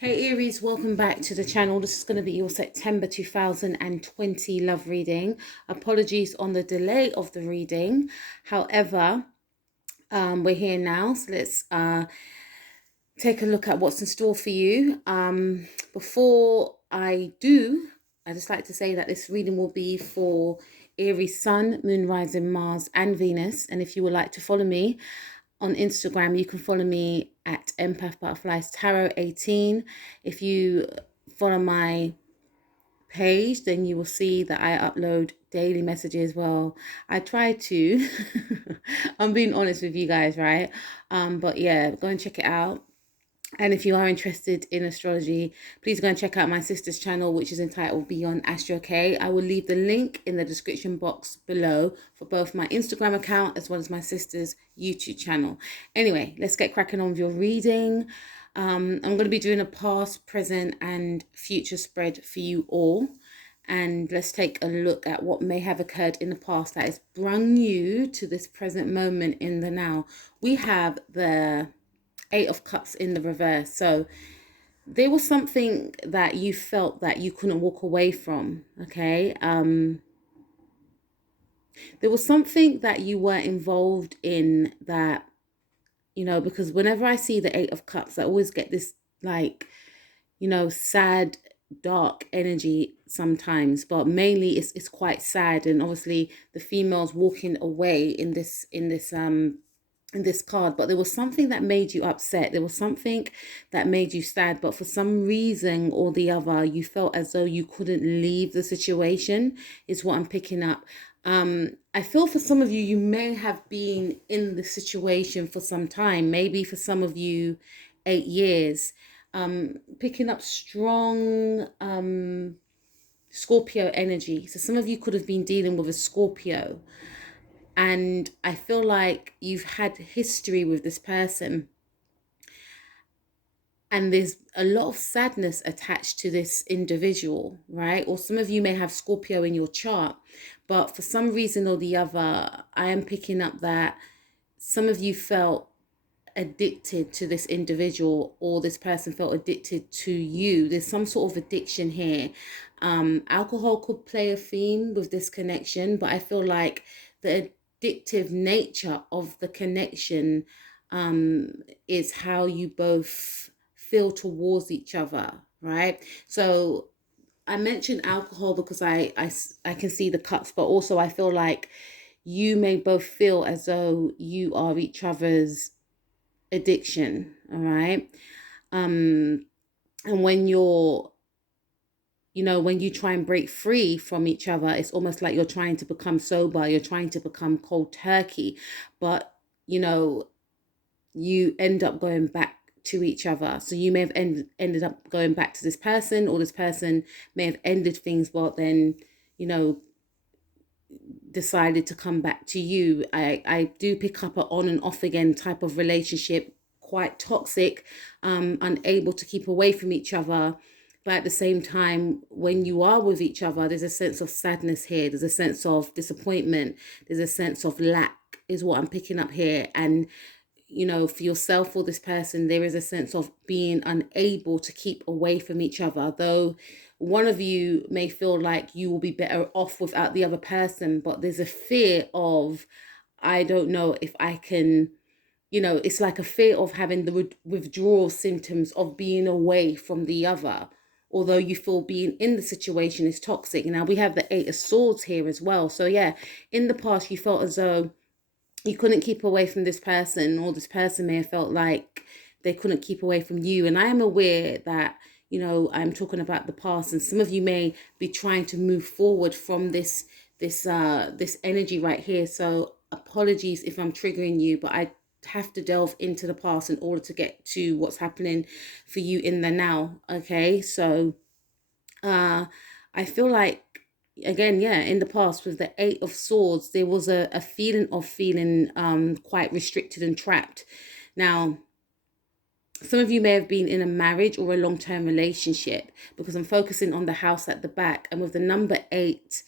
Hey Aries, welcome back to the channel. This is going to be your September 2020 love reading. Apologies on the delay of the reading. However, we're here now, so let's take a look at what's in store for you. Before I do, I just like to say that this reading will be for Aries Sun, Moon, Rising, Mars, and Venus. And if you would like to follow me on Instagram, you can follow me at Empath Butterflies Tarot 18. If you follow my page, then you will see that I upload daily messages. Well, I try to. I'm being honest with you guys, right? But yeah, go and check it out. And if you are interested in astrology, please go and check out my sister's channel, which is entitled Beyond Astro K. I will leave the link in the description box below for both my Instagram account as well as my sister's YouTube channel. Anyway, let's get cracking on with your reading. I'm going to be doing a past, present, and future spread for you all. And let's take a look at what may have occurred in the past that has brung you to this present moment in the now. We have the Eight of Cups in the reverse. So there was something that you felt that you couldn't walk away from. Okay. There was something that you were involved in that, because whenever I see the Eight of Cups, I always get this like, sad, dark energy sometimes, but mainly it's quite sad. And obviously the females walking away in this card, but there was something that made you upset. There was something that made you sad, but for some reason or the other, you felt as though you couldn't leave the situation, is what I'm picking up. I feel for some of you, you may have been in the situation for some time, maybe for some of you, 8 years. Picking up strong Scorpio energy. So some of you could have been dealing with a Scorpio. And I feel like you've had history with this person. And there's a lot of sadness attached to this individual, right? Or some of you may have Scorpio in your chart. But for some reason or the other, I am picking up that some of you felt addicted to this individual, or this person felt addicted to you. There's some sort of addiction here. Alcohol could play a theme with this connection, but I feel like the addictive nature of the connection is how you both feel towards each other, right? So I mentioned alcohol because I can see the cups, but also I feel like you may both feel as though you are each other's addiction. All right. And when when you try and break free from each other, it's almost like you're trying to become sober, you're trying to become cold turkey, but you end up going back to each other. So you may have ended up going back to this person, or this person may have ended things, but then decided to come back to you. I do pick up an on and off again type of relationship, quite toxic, unable to keep away from each other. But at the same time, when you are with each other, there's a sense of sadness here. There's a sense of disappointment. There's a sense of lack, is what I'm picking up here. And for yourself or this person, there is a sense of being unable to keep away from each other. Though one of you may feel like you will be better off without the other person, but there's a fear of, I don't know if I can, it's like a fear of having the withdrawal symptoms of being away from the other, although you feel being in the situation is toxic. Now we have the Eight of Swords here as well. So yeah, in the past you felt as though you couldn't keep away from this person, or this person may have felt like they couldn't keep away from you. And I am aware that, I'm talking about the past, and some of you may be trying to move forward from this energy right here. So apologies if I'm triggering you, but I have to delve into the past in order to get to what's happening for you in the now. Okay, so I feel like, again, yeah, in the past with the Eight of Swords, there was a feeling of feeling quite restricted and trapped. Now, some of you may have been in a marriage or a long-term relationship, because I'm focusing on the house at the back. And with the number 8,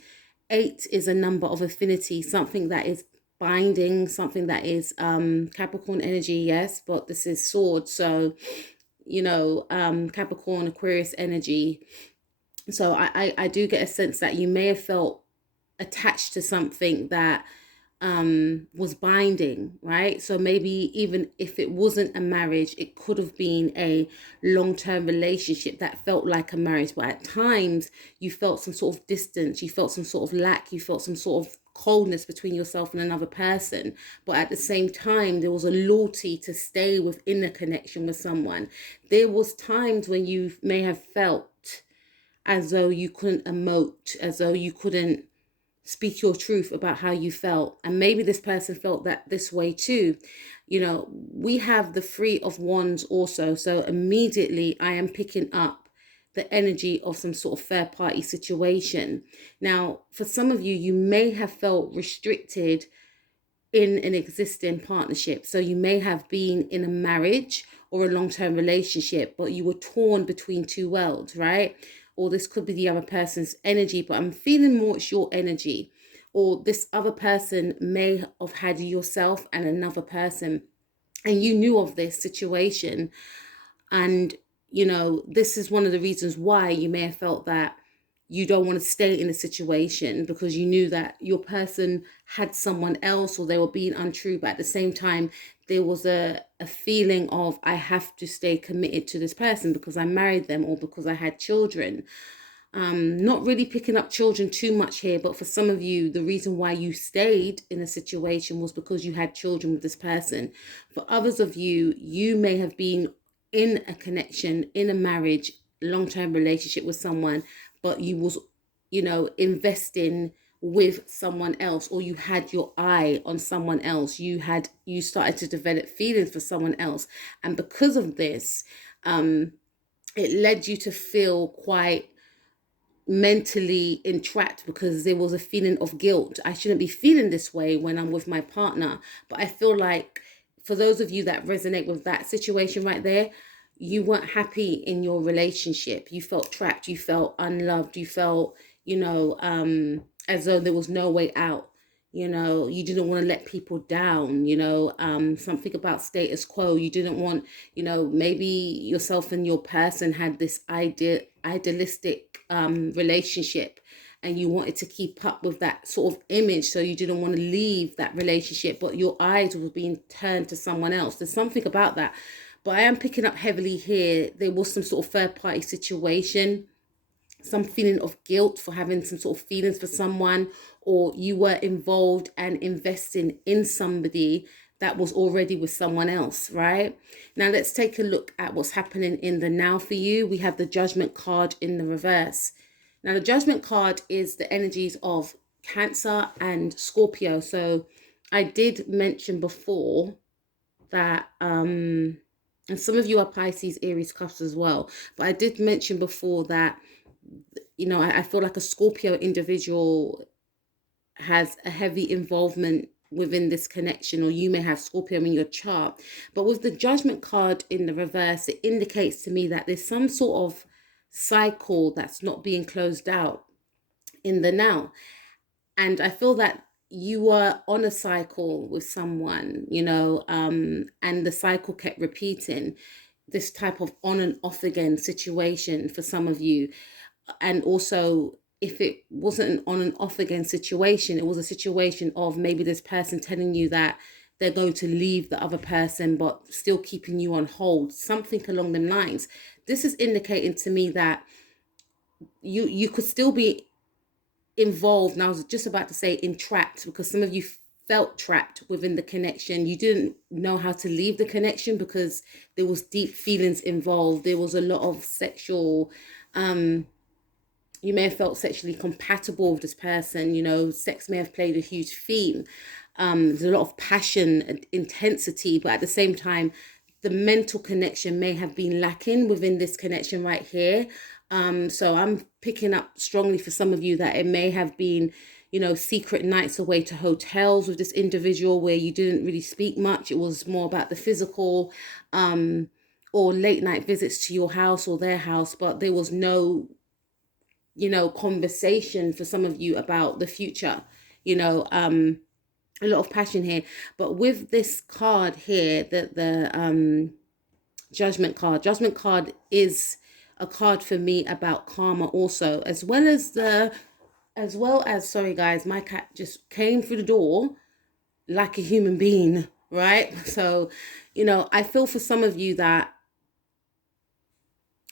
8 is a number of affinity, something that is binding, something that is Capricorn energy, yes, but this is sword. So Capricorn, Aquarius energy. So I do get a sense that you may have felt attached to something that was binding, right? So maybe even if it wasn't a marriage, it could have been a long-term relationship that felt like a marriage, but at times you felt some sort of distance, you felt some sort of lack, you felt some sort of coldness between yourself and another person. But at the same time, there was a loyalty to stay within a connection with someone. There was times when you may have felt as though you couldn't emote, as though you couldn't speak your truth about how you felt. And maybe this person felt that this way too. We have the Three of Wands also. So immediately I am picking up the energy of some sort of third party situation. Now, for some of you, you may have felt restricted in an existing partnership. So you may have been in a marriage or a long-term relationship, but you were torn between two worlds, right? Or this could be the other person's energy, but I'm feeling more it's your energy. Or this other person may have had yourself and another person, and you knew of this situation. And, this is one of the reasons why you may have felt that you don't want to stay in a situation, because you knew that your person had someone else or they were being untrue. But at the same time, there was a feeling of, I have to stay committed to this person because I married them or because I had children. Not really picking up children too much here, but for some of you, the reason why you stayed in a situation was because you had children with this person. For others of you, you may have been in a connection, in a marriage, long-term relationship with someone, but you was, investing with someone else, or you had your eye on someone else. You started to develop feelings for someone else. And because of this, it led you to feel quite mentally entrapped, because there was a feeling of guilt. I shouldn't be feeling this way when I'm with my partner. But I feel like for those of you that resonate with that situation right there, you weren't happy in your relationship. You felt trapped, you felt unloved, you felt, as though there was no way out. You didn't want to let people down, something about status quo. You didn't want, maybe yourself and your person had this idealistic relationship, and you wanted to keep up with that sort of image, so you didn't want to leave that relationship, but your eyes were being turned to someone else. There's something about that. But I am picking up heavily here, there was some sort of third party situation, some feeling of guilt for having some sort of feelings for someone, or you were involved and investing in somebody that was already with someone else, right? Now let's take a look at what's happening in the now for you. We have the Judgment card in the reverse. Now the Judgment card is the energies of Cancer and Scorpio. So I did mention before that and some of you are Pisces, Aries, Cusp as well, but I did mention before that I feel like a Scorpio individual has a heavy involvement within this connection, or you may have Scorpio in your chart. But with the Judgment card in the reverse, it indicates to me that there's some sort of cycle that's not being closed out in the now. And I feel that you were on a cycle with someone, and the cycle kept repeating, this type of on and off again situation for some of you. And also, if it wasn't an on and off again situation, it was a situation of maybe this person telling you that they're going to leave the other person, but still keeping you on hold, something along the lines. This is indicating to me that you could still be involved. And I was just about to say entrapped, because some of you felt trapped within the connection. You didn't know how to leave the connection because there was deep feelings involved. There was a lot of sexual, you may have felt sexually compatible with this person. Sex may have played a huge theme. There's a lot of passion and intensity, but at the same time, the mental connection may have been lacking within this connection right here. So I'm picking up strongly for some of you that it may have been, secret nights away to hotels with this individual where you didn't really speak much. It was more about the physical, or late night visits to your house or their house, but there was no, conversation for some of you about the future, a lot of passion here. But with this card here, that the Judgment card. Judgment card is a card for me about karma also, as well as sorry guys, my cat just came through the door like a human being, right? So, I feel for some of you that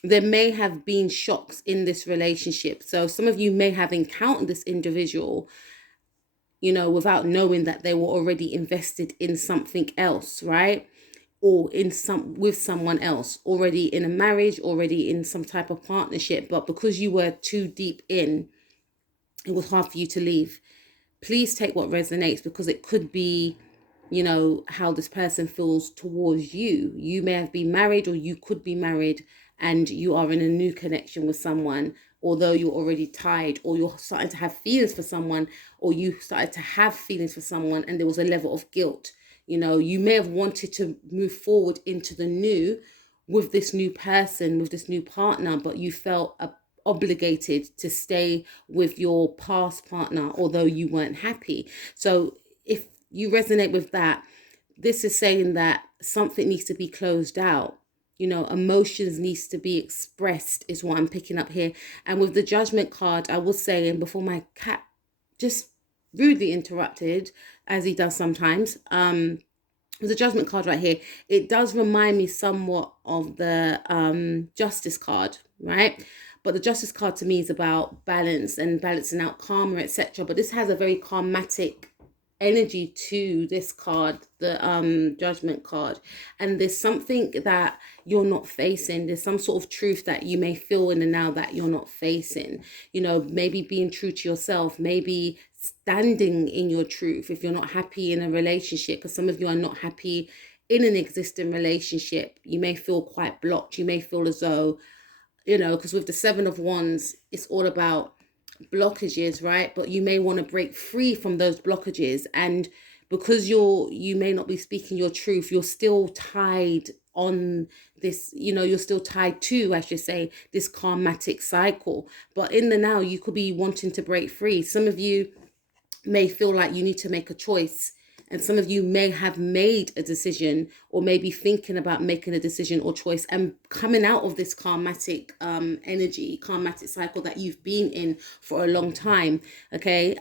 there may have been shocks in this relationship. So some of you may have encountered this individual, without knowing that they were already invested in something else, right? Or with someone else, already in a marriage, already in some type of partnership. But because you were too deep in, it was hard for you to leave. Please take what resonates, because it could be, how this person feels towards you. You may have been married, or you could be married, and you are in a new connection with someone, although you're already tied, or you're starting to have feelings for someone, or you started to have feelings for someone, and there was a level of guilt. You may have wanted to move forward into the new with this new person, with this new partner, but you felt obligated to stay with your past partner, although you weren't happy. So if you resonate with that, this is saying that something needs to be closed out. Emotions needs to be expressed is what I'm picking up here. And with the Judgment card, I was saying before my cat just rudely interrupted, as he does sometimes, with the Judgment card right here, it does remind me somewhat of the Justice card, right? But the Justice card to me is about balance and balancing out karma, etc. But this has a very karmatic energy to this card, the Judgment card. And there's something that you're not facing. There's some sort of truth that you may feel in the now that you're not facing. Maybe being true to yourself, maybe standing in your truth if you're not happy in a relationship, because some of you are not happy in an existing relationship. You may feel quite blocked. You may feel as though, because with the Seven of Wands, it's all about blockages, right? But you may want to break free from those blockages, and because you may not be speaking your truth, you're still tied on this, you're still tied to, I should say, this karmatic cycle. But in the now, you could be wanting to break free. Some of you may feel like you need to make a choice, and some of you may have made a decision, or maybe thinking about making a decision or choice and coming out of this karmatic energy, karmatic cycle that you've been in for a long time. Okay.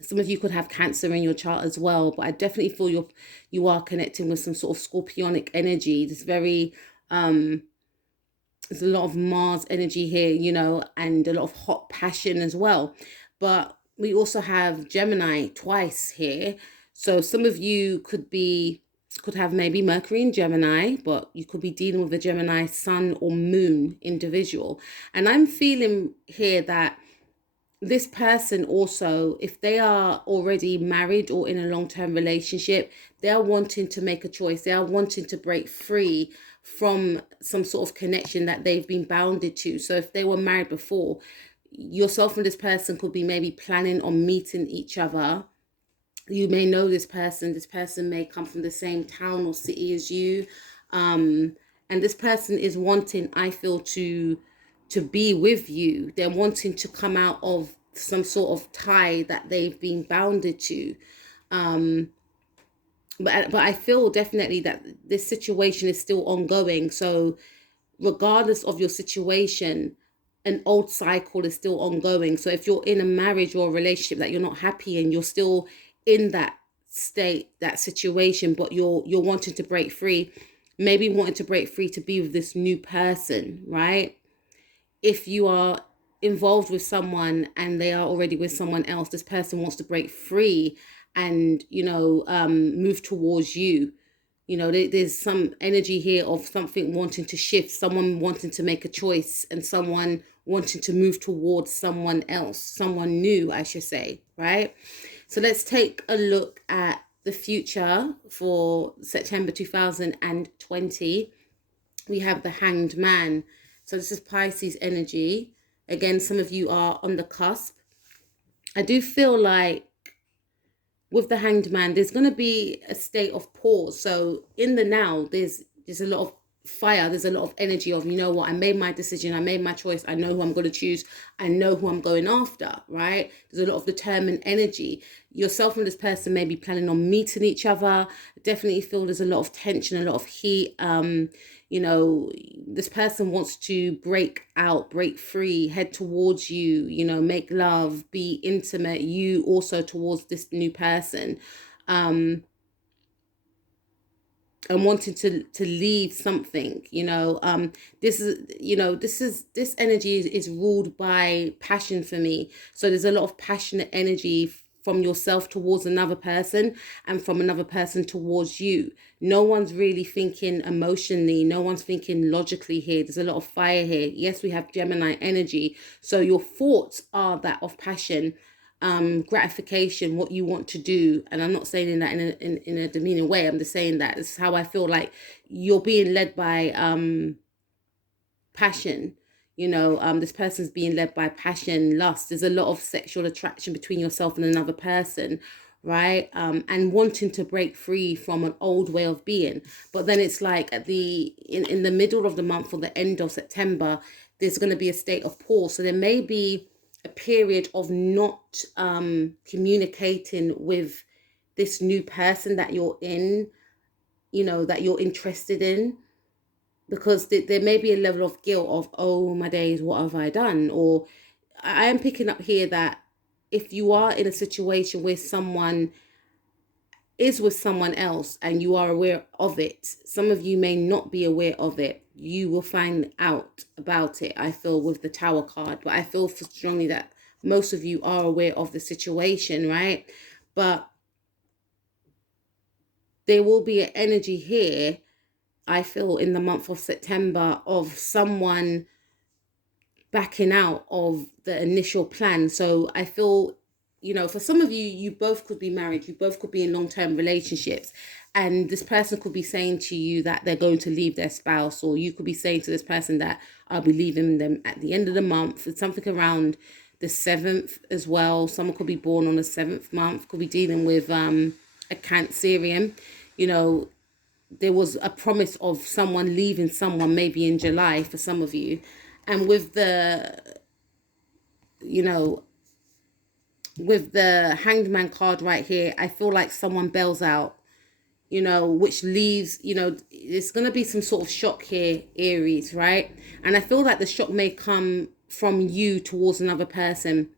Some of you could have Cancer in your chart as well, but I definitely feel you are connecting with some sort of scorpionic energy. This very there's a lot of Mars energy here, and a lot of hot passion as well. But we also have Gemini twice here. So some of you could have maybe Mercury in Gemini, but you could be dealing with a Gemini sun or moon individual. And I'm feeling here that this person also, if they are already married or in a long-term relationship, they are wanting to make a choice. They are wanting to break free from some sort of connection that they've been bounded to. So if they were married before, yourself and this person could be maybe planning on meeting each other. You may know this person may come from the same town or city as you, and this person is wanting, I feel, to be with you. They're wanting to come out of some sort of tie that they've been bounded to, but I feel definitely that this situation is still ongoing. So regardless of your situation, an old cycle is still ongoing. So if you're in a marriage or a relationship that you're not happy in, you're still in that state, that situation, but you're wanting to break free, maybe wanting to break free to be with this new person, right? If you are involved with someone and they are already with someone else, this person wants to break free and, move towards you. There's some energy here of something wanting to shift, someone wanting to make a choice, and someone wanting to move towards someone else, someone new, I should say, right? So let's take a look at the future for September 2020. We have the Hanged Man. So this is Pisces energy. Again, some of you are on the cusp. I do feel like with the Hanged Man, there's going to be a state of pause. So in the now, there's a lot of fire. There's a lot of energy of, you know what, I made my decision, I made my choice, I know who I'm going to choose, I know who I'm going after, right? There's a lot of determined energy. Yourself and this person may be planning on meeting each other. Definitely feel there's a lot of tension, a lot of heat. You know, this person wants to break out, break free, head towards you, you know, make love, be intimate, you also towards this new person. And wanting to leave something, you know. This is, you know, this energy is ruled by passion for me. So there's a lot of passionate energy from yourself towards another person, and from another person towards you. No one's really thinking emotionally, no one's thinking logically here. There's a lot of fire here. Yes, we have Gemini energy, so your thoughts are that of passion, gratification, what you want to do. And I'm not saying that in a demeaning way. I'm just saying that this is how I feel, like you're being led by passion. You know, this person's being led by passion, lust. There's a lot of sexual attraction between yourself and another person, right? And wanting to break free from an old way of being. But then it's like at in the middle of the month or the end of September, there's going to be a state of pause. So there may be a period of not communicating with this new person that you're in, you know, that you're interested in, because there may be a level of guilt of, oh my days, what have I done? Or I am picking up here that if you are in a situation where someone is with someone else and you are aware of it, some of you may not be aware of it. You will find out about it, I feel, with the Tower card. But I feel strongly that most of you are aware of the situation, right? But there will be an energy here, I feel, in the month of September, of someone backing out of the initial plan. So I feel, you know, for some of you, you both could be married, you both could be in long-term relationships, and this person could be saying to you that they're going to leave their spouse, or you could be saying to this person that I'll be leaving them at the end of the month. It's something around the 7th as well. Someone could be born on the 7th month, could be dealing with a Cancerian. You know, there was a promise of someone leaving someone maybe in July for some of you. And with the, you know, with the Hanged Man card right here, I feel like someone bails out, you know, which leaves, you know, there's going to be some sort of shock here, Aries, right? And I feel like the shock may come from you towards another person.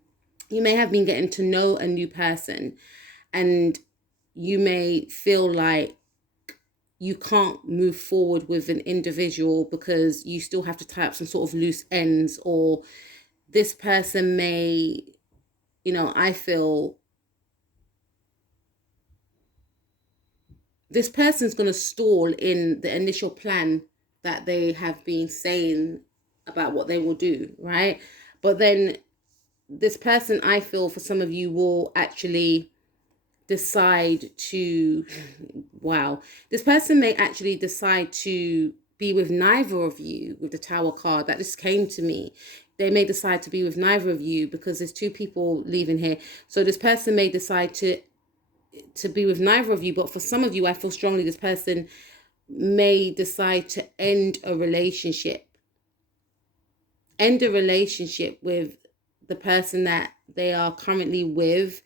You may have been getting to know a new person, and you may feel like you can't move forward with an individual because you still have to tie up some sort of loose ends. Or this person may, you know, I feel this person's going to stall in the initial plan that they have been saying about what they will do, right? But then this person, I feel, for some of you, will actually decide to, wow, this person may actually decide to be with neither of you. With the Tower card that just came to me, they may decide to be with neither of you, because there's two people leaving here. So this person may decide to be with neither of you. But for some of you, I feel strongly this person may decide to end a relationship with the person that they are currently with.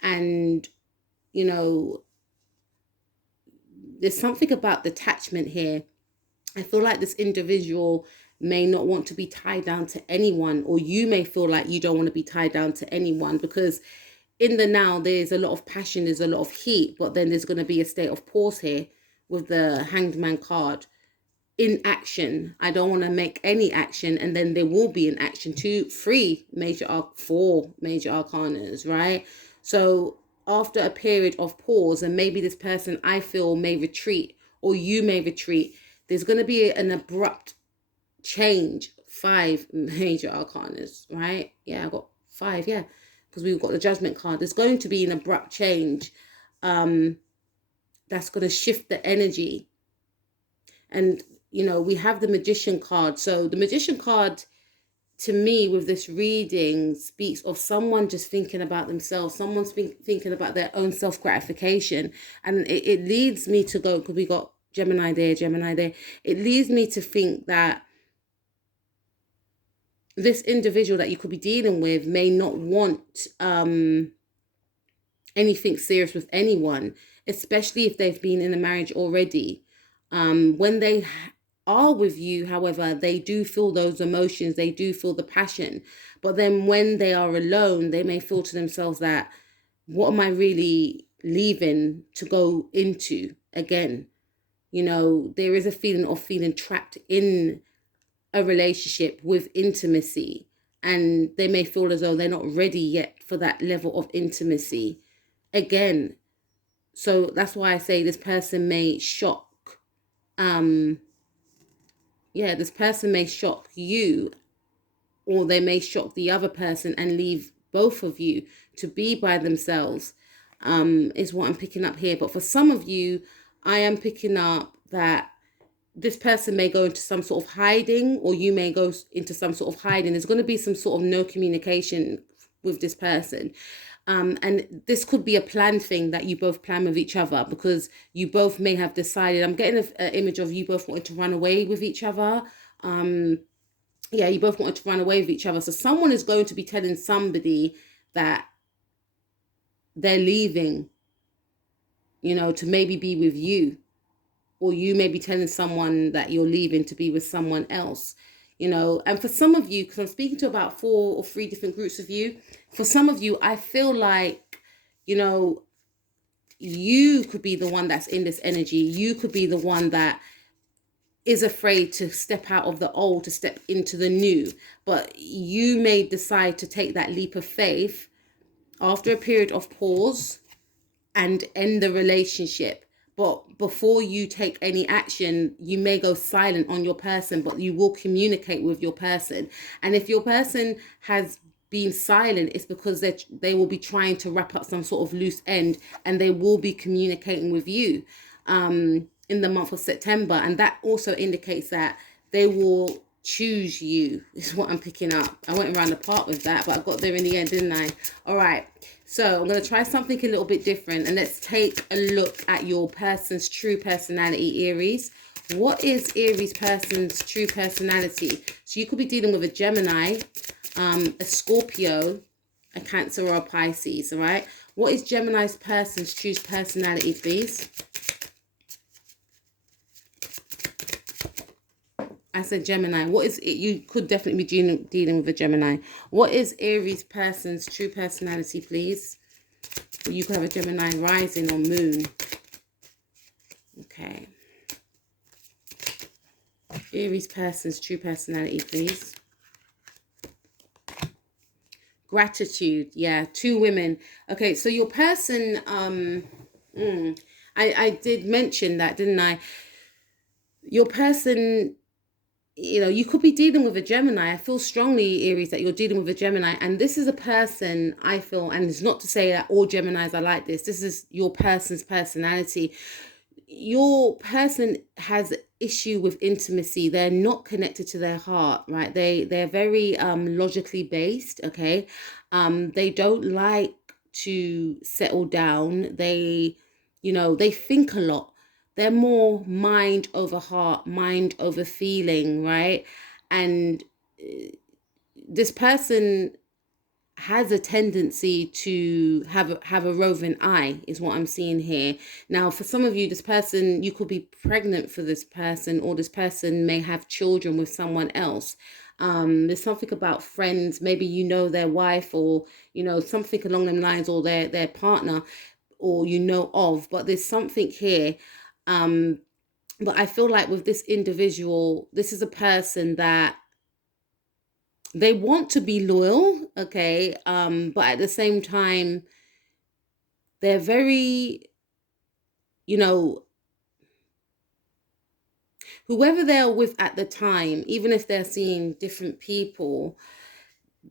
And, you know, there's something about detachment here. I feel like this individual may not want to be tied down to anyone, or you may feel like you don't want to be tied down to anyone, because in the now, there's a lot of passion, there's a lot of heat, but then there's going to be a state of pause here with the Hanged Man card. In action, I don't want to make any action, and then there will be an action. 4 major arcanas, right? So after a period of pause, and maybe this person, I feel, may retreat, or you may retreat, there's going to be an abrupt change. 5 major arcanas, right? Yeah, I got 5, yeah, because we've got the Judgment card. There's going to be an abrupt change that's going to shift the energy. And, you know, we have the Magician card. So the Magician card, to me, with this reading, speaks of someone just thinking about themselves. Someone's thinking about their own self-gratification. And it leads me to go, because we got Gemini there, Gemini there. It leads me to think that this individual that you could be dealing with may not want anything serious with anyone, especially if they've been in a marriage already. When they are with you, however, they do feel those emotions, they do feel the passion. But then when they are alone, they may feel to themselves that, what am I really leaving to go into again? You know, there is a feeling of feeling trapped in a relationship with intimacy, and they may feel as though they're not ready yet for that level of intimacy again. So that's why I say this person may shock this person may shock you, or they may shock the other person and leave both of you to be by themselves, is what I'm picking up here. But for some of you, I am picking up that this person may go into some sort of hiding, or you may go into some sort of hiding. There's going to be some sort of no communication with this person. And this could be a planned thing that you both plan with each other, because you both may have decided, I'm getting an image of you both wanting to run away with each other. You both wanted to run away with each other. So someone is going to be telling somebody that they're leaving, to maybe be with you. Or you may be telling someone that you're leaving to be with someone else, And for some of you, because I'm speaking to about 4 or 3 different groups of you, for some of you, I feel like, you could be the one that's in this energy. You could be the one that is afraid to step out of the old, to step into the new. But you may decide to take that leap of faith after a period of pause and end the relationship. But before you take any action, you may go silent on your person, but you will communicate with your person. And if your person has been silent, it's because they will be trying to wrap up some sort of loose end, and they will be communicating with you in the month of September. And that also indicates that they will choose you, is what I'm picking up. I went around the park with that, but I got there in the end, didn't I? All right. So I'm going to try something a little bit different, and let's take a look at your person's true personality, Aries. What is Aries person's true personality? So you could be dealing with a Gemini, a Scorpio, a Cancer, or a Pisces, all right? What is Gemini's person's true personality, please? I said Gemini. What is it? You could definitely be dealing with a Gemini. What is Aries person's true personality, please? You could have a Gemini rising or moon. Okay. Aries person's true personality, please. Gratitude. Yeah, 2 women. Okay, so your person, I did mention that, didn't I? Your person, you could be dealing with a Gemini. I feel strongly, Aries, that you're dealing with a Gemini. And this is a person, I feel, and it's not to say that all Geminis are like this. This is your person's personality. Your person has issue with intimacy. They're not connected to their heart, right? They're very logically based, okay? They don't like to settle down. They think a lot. They're more mind over heart, mind over feeling, right? And this person has a tendency to have a roving eye, is what I'm seeing here. Now, for some of you, this person, you could be pregnant for this person, or this person may have children with someone else. There's something about friends, maybe their wife, or something along them lines, or their partner, or of, but there's something here. But I feel like with this individual, this is a person that they want to be loyal, okay? But at the same time, they're very, whoever they're with at the time, even if they're seeing different people,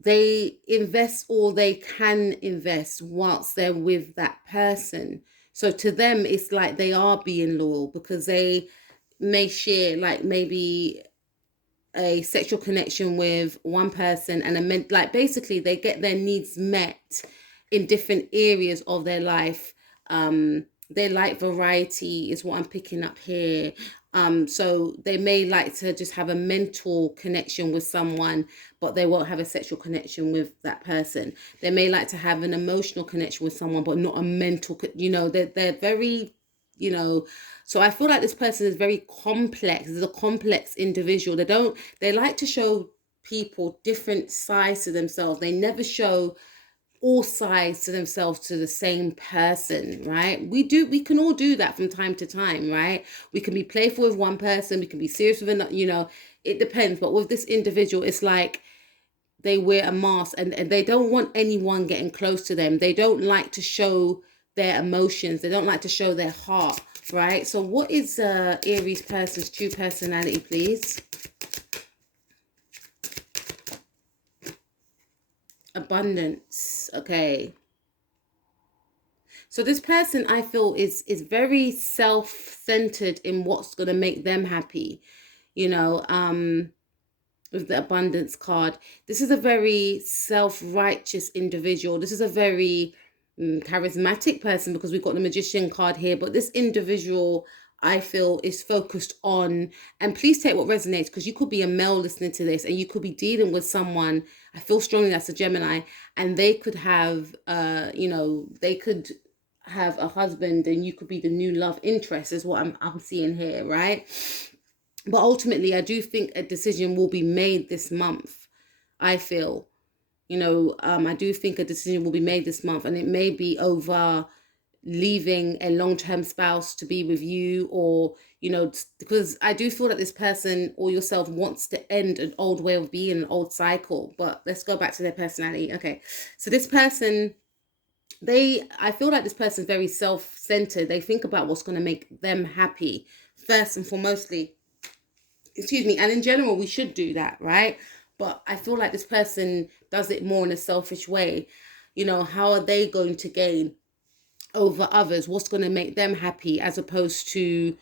they invest all they can invest whilst they're with that person. So to them, it's like they are being loyal, because they may share like maybe a sexual connection with one person, and basically they get their needs met in different areas of their life, They like variety is what I'm picking up here. So they may like to just have a mental connection with someone, but they won't have a sexual connection with that person. They may like to have an emotional connection with someone, but not a mental, they're very, you know, so I feel like this person is very complex. This is a complex individual. They like to show people different sides to themselves. They never show all sides to themselves to the same person, right? We can all do that from time to time, right? We can be playful with one person, we can be serious with another, it depends. But with this individual, it's like they wear a mask, and they don't want anyone getting close to them. They don't like to show their emotions, they don't like to show their heart, right? So what is Aries person's true personality, please? Abundance. Okay. So this person, I feel, is very self-centered in what's going to make them happy. With the abundance card, this is a very self-righteous individual. This is a very charismatic person, because we've got the magician card here. But this individual, I feel, is focused on, and please take what resonates, because you could be a male listening to this and you could be dealing with someone, I feel strongly that's a Gemini, and they could have they could have a husband, and you could be the new love interest, is what I'm seeing here, right? But ultimately, I do think a decision will be made this month. I feel, I do think a decision will be made this month, and it may be over leaving a long-term spouse to be with you, or, because I do feel that this person or yourself wants to end an old way of being, an old cycle. But let's go back to their personality. Okay. So this person, I feel like this person's very self-centered. They think about what's going to make them happy first and foremostly. Excuse me. And in general, we should do that, right? But I feel like this person does it more in a selfish way. How are they going to gain over others? What's going to make them happy, as opposed to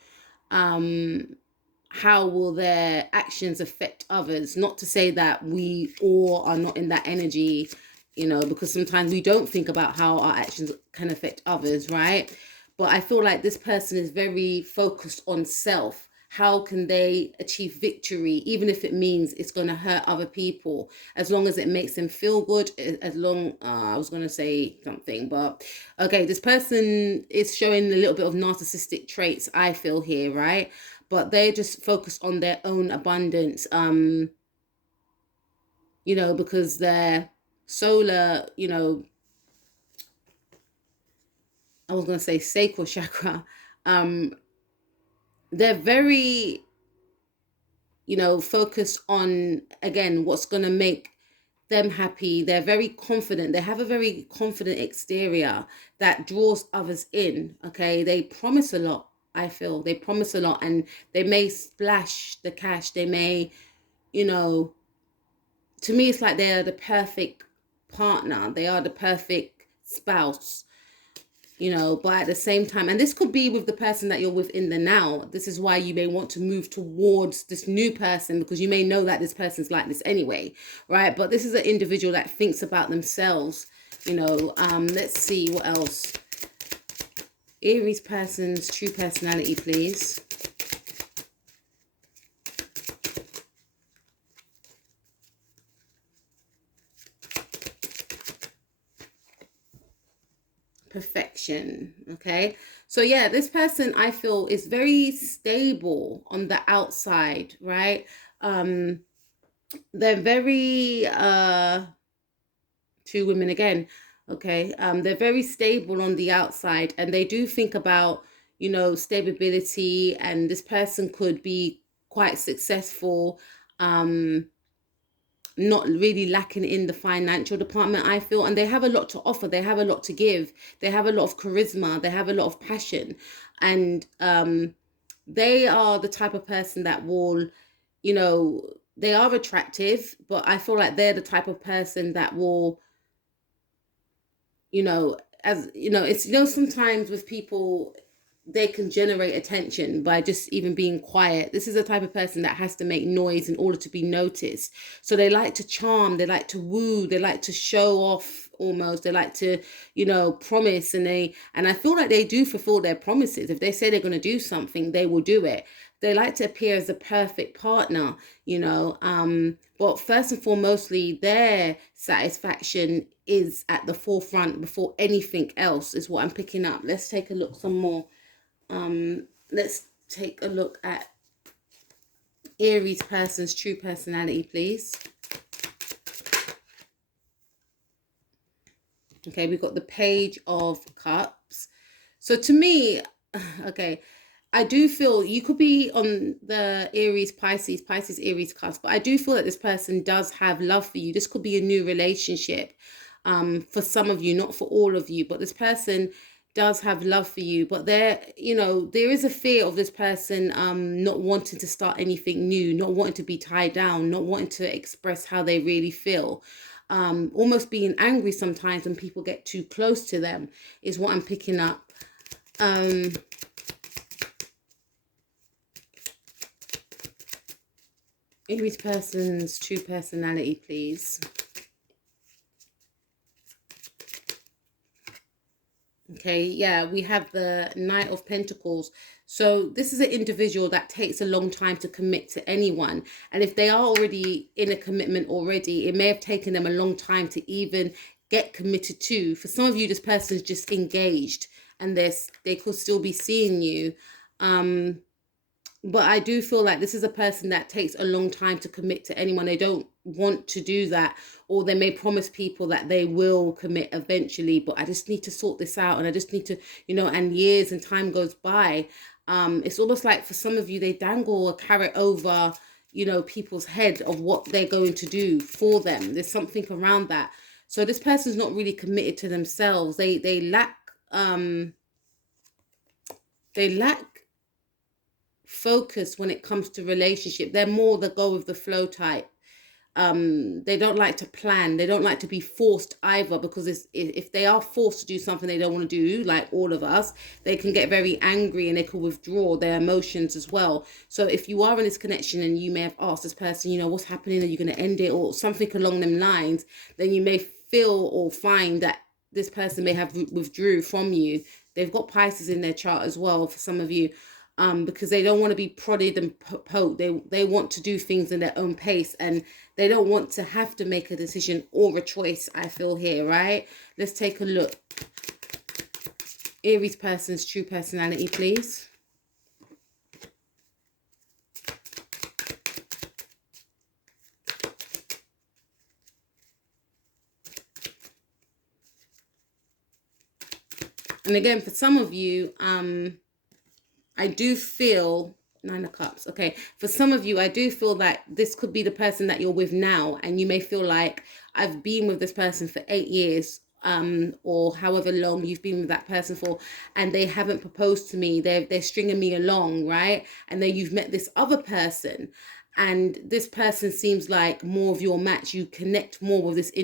how will their actions affect others? Not to say that we all are not in that energy, because sometimes we don't think about how our actions can affect others, right? But I feel like this person is very focused on self. How can they achieve victory, even if it means it's going to hurt other people, as long as it makes them feel good? I was going to say something, but okay, this person is showing a little bit of narcissistic traits, I feel here, right? But they're just focused on their own abundance, because their solar, I was going to say sacral chakra, they're very, focused on, again, what's going to make them happy. They're very confident. They have a very confident exterior that draws others in. Okay. They promise a lot. I feel they promise a lot, and they may splash the cash. They may, to me, it's like they're the perfect partner. They are the perfect spouse. But at the same time, and this could be with the person that you're with in the now. This is why you may want to move towards this new person, because you may know that this person's like this anyway, right? But this is an individual that thinks about themselves. Let's see what else. Aries person's true personality, please. Perfection. Okay, so yeah, this person, I feel, is very stable on the outside, right? They're very two women again. Okay, they're very stable on the outside, and they do think about, stability, and this person could be quite successful, not really lacking in the financial department, I feel. And they have a lot to offer. They have a lot to give. They have a lot of charisma. They have a lot of passion. And they are the type of person that will, they are attractive, but I feel like they're the type of person that will, as it's, sometimes with people, they can generate attention by just even being quiet. This is a type of person that has to make noise in order to be noticed. So they like to charm, they like to woo, they like to show off almost. They like to, promise, and I feel like they do fulfill their promises. If they say they're going to do something, they will do it. They like to appear as the perfect partner, but first and foremostly, their satisfaction is at the forefront before anything else, is what I'm picking up. Let's take a look some more. Let's take a look at Aries person's true personality, please. Okay, we've got the Page of Cups. So to me, okay, I do feel you could be on the Aries, Pisces, Aries cusp, but I do feel that this person does have love for you. This could be a new relationship for some of you, not for all of you, but this person does have love for you. But there is a fear of this person not wanting to start anything new, not wanting to be tied down, not wanting to express how they really feel. Almost being angry sometimes when people get too close to them is what I'm picking up. Aries person's true personality, please. Okay, yeah, we have the Knight of Pentacles. So this is an individual that takes a long time to commit to anyone. And if they are already in a commitment already, it may have taken them a long time to even get committed to. For some of you, this person is just engaged and they could still be seeing you. But I do feel like this is a person that takes a long time to commit to anyone. They don't want to do that, or they may promise people that they will commit eventually, but I just need to sort this out, and I just need to, and years and time goes by. It's almost like for some of you, they dangle a carrot over, people's head of what they're going to do for them. There's something around that. So this person's not really committed to themselves. They lack focus when it comes to relationship. They're more the go with the flow type. They don't like to plan. They don't like to be forced either, because if they are forced to do something they don't want to do, like all of us, they can get very angry and they can withdraw their emotions as well. So if you are in this connection and you may have asked this person, what's happening, are you going to end it, or something along them lines, then you may feel or find that this person may have withdrew from you. They've got Pisces in their chart as well for some of you. Because they don't want to be prodded and poked. They want to do things in their own pace, and they don't want to have to make a decision or a choice, I feel here, right? Let's take a look. Aries person's true personality, please. And again, for some of you, I do feel Nine of Cups. Okay, for some of you, I do feel that this could be the person that you're with now, and you may feel like, I've been with this person for 8 years, or however long you've been with that person for, and they haven't proposed to me. They're stringing me along, right? And then you've met this other person, and this person seems like more of your match. You connect more with this